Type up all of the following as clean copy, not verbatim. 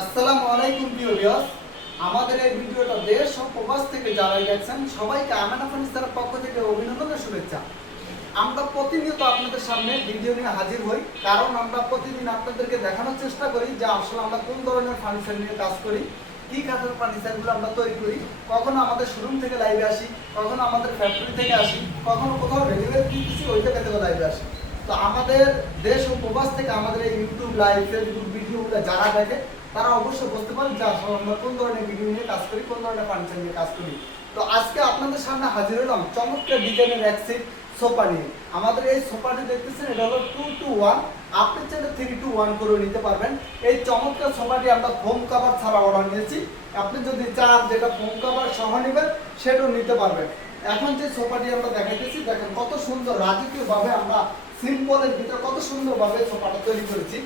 আসসালামু আলাইকুম প্রিয় ভিউয়ার্স, আমাদের এই ভিডিওটা দেশ ও প্রবাস থেকে যারা দেখছেন সবাইকে আমেনা ফার্নিচারের পক্ষ থেকে অভিনন্দন ও শুভেচ্ছা। আমরা প্রতিনিয়ত আপনাদের সামনে ভিডিও নিয়ে হাজির হই, কারণ আমরা প্রতিদিন আপনাদেরকে দেখানোর চেষ্টা করি যে আসলে আমরা কোন ধরনের ফার্নিচার নিয়ে কাজ করি, কি কাঠের ফার্নিচারগুলো আমরা তৈরি করি, কখনো আমাদের শোরুম থেকে লাইভে আসি, কখনো আমাদের ফ্যাক্টরি থেকে আসি, কখনো কোথাও ডেলিভারি দিতেছি ওই জায়গা থেকে লাইভে আসি। তো আমাদের দেশ ও প্রবাস থেকে আমাদের এই ইউটিউব লাইভ ফেসবুক ভিডিওগুলো যারা দেখে তারা অবশ্যই বুঝতে পারেন যে আসলে আমরা কোন ধরনের ভিডিও নিয়ে কাজ করি, কোন ধরনের ফার্নিচার নিয়ে কাজ করি। তো আজকে আপনাদের সামনে হাজির হলাম চমৎকার ডিজাইনের এক সেট সোফা নিয়ে। আমাদের এই সোফাটি দেখতেছেন, এটা হলো 2-to-1, আপনি চাইলে 3-to-1 করে নিতে পারবেন। এই চমৎকার সোফাটি আমরা ফোম কভার ছাড়া অর্ডার নিয়েছি। আপনি যদি চান যেটা ফোম কভার সহ নেবেন সেটাও নিতে পারবেন। এখন যে সোফাটি আমরা দেখাইতেছি, দেখেন কত সুন্দর রাজকীয়ভাবে আমরা সিম্পলের ভিতরে কত সুন্দরভাবে সোফাটা তৈরি করেছি।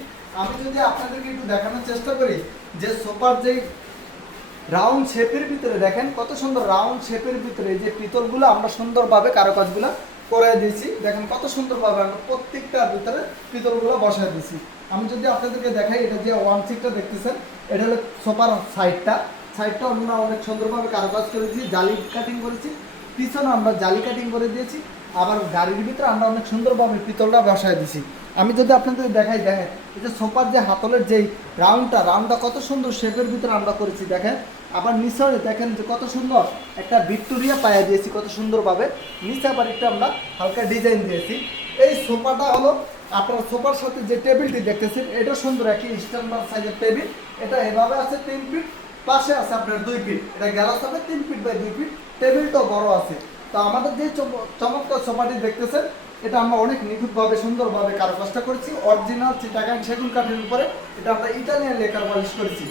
আমি যদি আপনাদেরকে একটু দেখানোর চেষ্টা করি যে সোফার যে রাউন্ড শেপের ভিতরে দেখেন কত সুন্দর রাউন্ড শেপের ভিতরে যে পিতলগুলো আমরা সুন্দরভাবে কারুকাজগুলো করে দিয়েছি। দেখেন কত সুন্দরভাবে আমরা প্রত্যেকটার ভিতরে পিতলগুলো বসায় দিয়েছি। আমি যদি আপনাদেরকে দেখাই, এটা যে ওয়ান সিটটা দেখতেছেন, এটা হলো সোফার সাইডটা আমরা অনেক সুন্দরভাবে কারুকাজ করেছি, জালি কাটিং করেছি, পিছনে আমরা জালি কাটিং করে দিয়েছি। আবার গাড়ির ভিতরে আমরা অনেক সুন্দরভাবে পিতলটা বসায় দিয়েছি। আমি যদি আপনাদের দেখাই, দেখেন এই যে সোফার যে হাতলের যেই রাউন্ডটা কত সুন্দর শেপের ভিতরে আমরা করেছি। দেখেন আবার নিচে দেখেন যে কত সুন্দর একটা ভিক্টোরিয়া পায়া দিয়েছি কত সুন্দরভাবে। নিচে আবার একটু আমরা হালকা ডিজাইন দিয়েছি। এই সোফাটা হলো আপনার সোফার সাথে যে টেবিলটি দেখতেছেন, এটা সুন্দর একই স্ট্যান্ডার্ড সাইজের টেবিল। এটা এভাবে আছে 3 ফিট, পাশে আছে আপনার 2 ফিট, এটা গ্যালাস হবে 3 ফিট বাই 2 ফিট। টেবিলটাও বড় আছে। তো আমাদের যে চমৎকার সোফাটি দেখতেছেন, এটা আমরা অনেক নিখুঁতভাবে সুন্দরভাবে কারুকাজটা করেছি। অরিজিনাল চিটাগাং সেগুন কাঠের উপরে এটা আমরা ইটালিয়ান লেকার পলিশ করেছি।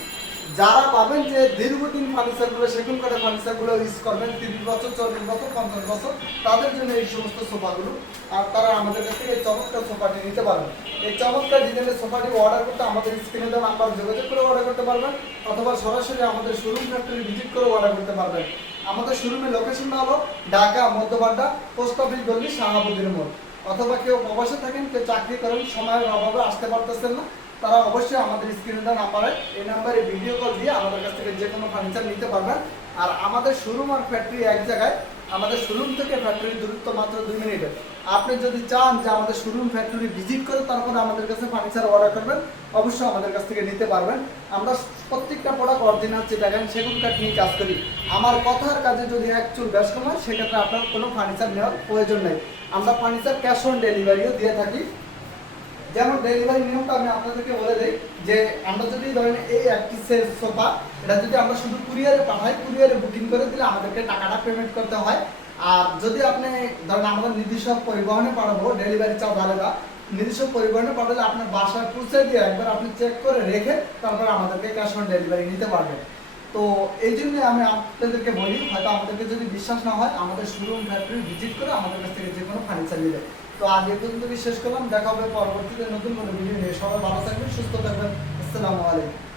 যারা পাবেন যে দীর্ঘদিন ফার্নিচারগুলো সেগুন কাঠের ফার্নিচারগুলো ইউজ করবেন 30 বছর 40 বছর 50 বছর, তাদের জন্য এই সমস্ত সোফাগুলো। আর তারা আমাদের কাছ থেকে এই চমৎকার সোফাটি নিতে পারবেন। এই চমৎকার ডিজাইনের সোফাটি অর্ডার করতে আমাদের স্ক্রিনে দেওয়া নাম্বার যোগাযোগ করে অর্ডার করতে পারবেন, অথবা সরাসরি আমাদের শোরুম ফ্যাক্টরি ভিজিট করে অর্ডার করতে পারবেন। আমাদের শোরুমের লোকেশনটা হলো ঢাকা মধ্যবাড্ডা, পোস্ট অফিস গলি, শাহাবুদ্দিন মোড়। অথবা কেউ প্রবাসে থাকেন, কেউ চাকরি করেন, সময়ের অভাবে আসতে পারতেছেন না, তারা অবশ্যই আমাদের স্ক্রিনে দেওয়া নাম্বারে এই নাম্বারে ভিডিও কল দিয়ে আমাদের কাছ থেকে যে কোনো ফার্নিচার নিতে পারবেন। আর আমাদের শোরুম আর ফ্যাক্টরি এক জায়গায়। আমাদের শোরুম থেকে ফ্যাক্টরির দূরত্ব মাত্র 2 মিনিটের। আপনি যদি চান যে আমাদের শোরুম ফ্যাক্টরি ভিজিট করে তারপরে আমাদের কাছে ফার্নিচার অর্ডার করবেন, অবশ্যই আমাদের কাছ থেকে নিতে পারবেন। আমরা প্রত্যেকটা প্রোডাক্ট অরিজিনাল চিটাগাং সেগুন কাঠ নিয়ে কাজ করি। আমার কথার কাজে যদি এক চুল ব্যস্ত হয়, সেক্ষেত্রে আপনার কোনো ফার্নিচার নেওয়ার প্রয়োজন নেই। আমরা ফার্নিচার ক্যাশ অন ডেলিভারিও দিয়ে থাকি। যেমন ডেলিভারি নিয়মটা আমি আপনাদেরকে বলে দিই যে আমরা যদি ধরেন এই একটি সেট সোফা, এটা যদি আমরা শুধু কুরিয়ারে পাঠাই, কুরিয়ারে বুকিং করে দিলে আমাদেরকে টাকাটা পেমেন্ট করতে হয়। আর যদি আপনি ধরেন আমাদের নির্দিষ্ট পরিবহনে পাঠাবো, ডেলিভারি চার্জ আলাদা, নির্দিষ্ট পরিবহনে পাঠালে আপনার বাসায় পৌঁছে দিয়ে একবার আপনি চেক করে রেখে তারপর আমাদেরকে ক্যাশ অন ডেলিভারি নিতে পারবেন। তো এই জন্য আমি আপনাদেরকে বলি, হয়তো আমাদেরকে যদি বিশ্বাস না হয়, আমাদের শোরুম ফ্যাক্টরি ভিজিট করে আমাদের কাছ থেকে যে কোনো ফার্নিচার নিবে। তো আজ এই পর্যন্ত শেষ করলাম, দেখা হবে পরবর্তীতে নতুন কোনো ভিডিও নিয়ে। সবাই ভালো থাকবেন, সুস্থ থাকবেন। আসসালামু আলাইকুম।